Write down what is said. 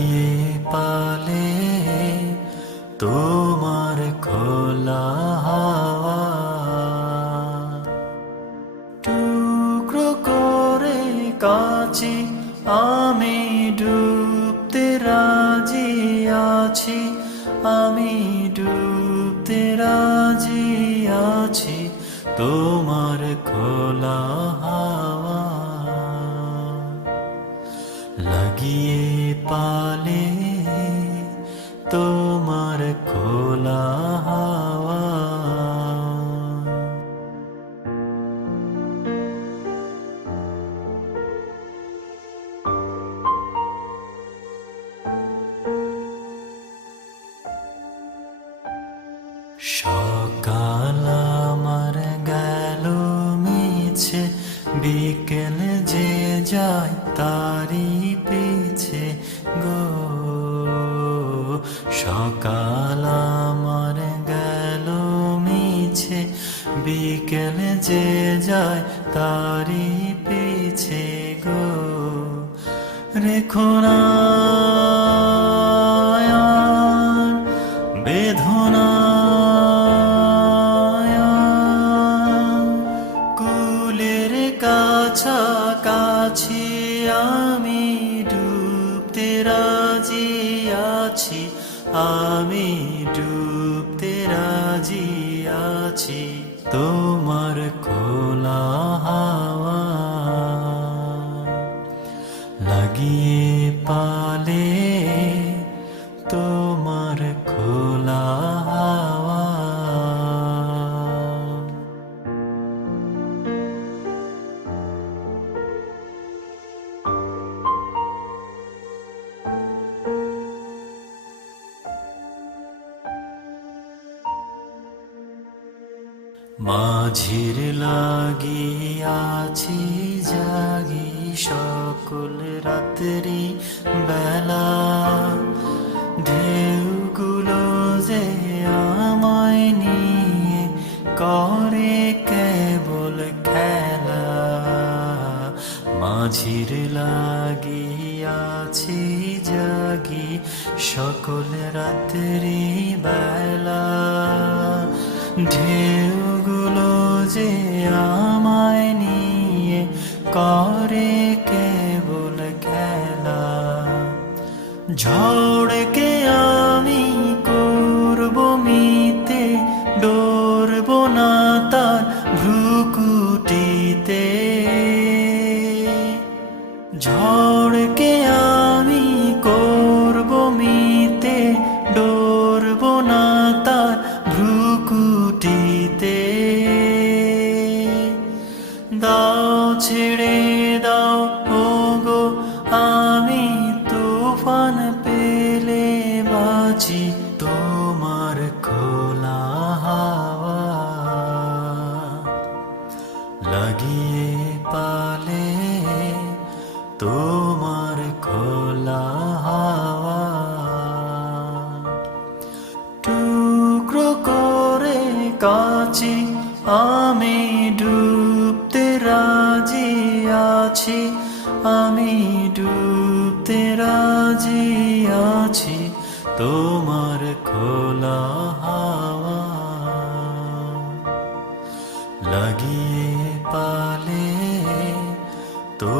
লাগিয়ে পালে তোমার খোলা হাওয়া, টুকরো করে কাছে আমি ডুবতে রাজি আছি, আমি ডুবতে রাজি আছি তোমার খোলা হাওয়া। লাগিয়ে পালে তোমার খোলা হাওয়া। সকাল আমার গেল মিছে, বিকেল যে যায় তারি পিছে গো। সকাল আমার গেল মিছে, বিকেল যে যায় তারি পিছে গো। রেখো না আর বেদনা, কুলের কাছাকাছি আমি ডুবতে রাজি আছি, আমি ডুবতে রাজি আছি তোমার খোলা হাওয়া। লাগিয়ে পালে তোমার খোলা হাওয়া। মাঝির লাগিয়াছি জাগি সকল রাত্রি বেলা, ঢেউগুলো যে আমায় নিয়ে করে কেবল খেলা। মাঝির লাগিয়াছি জাগি সকল রাত্রি বেলা, ঢেউগুলো যে আমায় নিয়ে করে কেবল খেলা। ঝড়কে আমি করব মিতে, ডরব না তার ভ্রুকুটিতে। ঝড়কে আমি করব মিতে, ডরব না তার ভ্রুকুটিতে। দাও ছেড়ে দাও ওগো আমি তুফান পেলে বাঁচি তোমার খোলা হাওয়া। লাগিয়ে পালে তোমার খোলা হাওয়া, টুকরো করে কাছে আমি ডুবতে রাজি আছি, আমি ডুবতে রাজি আছি তোমার খোলা হাওয়া। লাগিয়ে পালে তো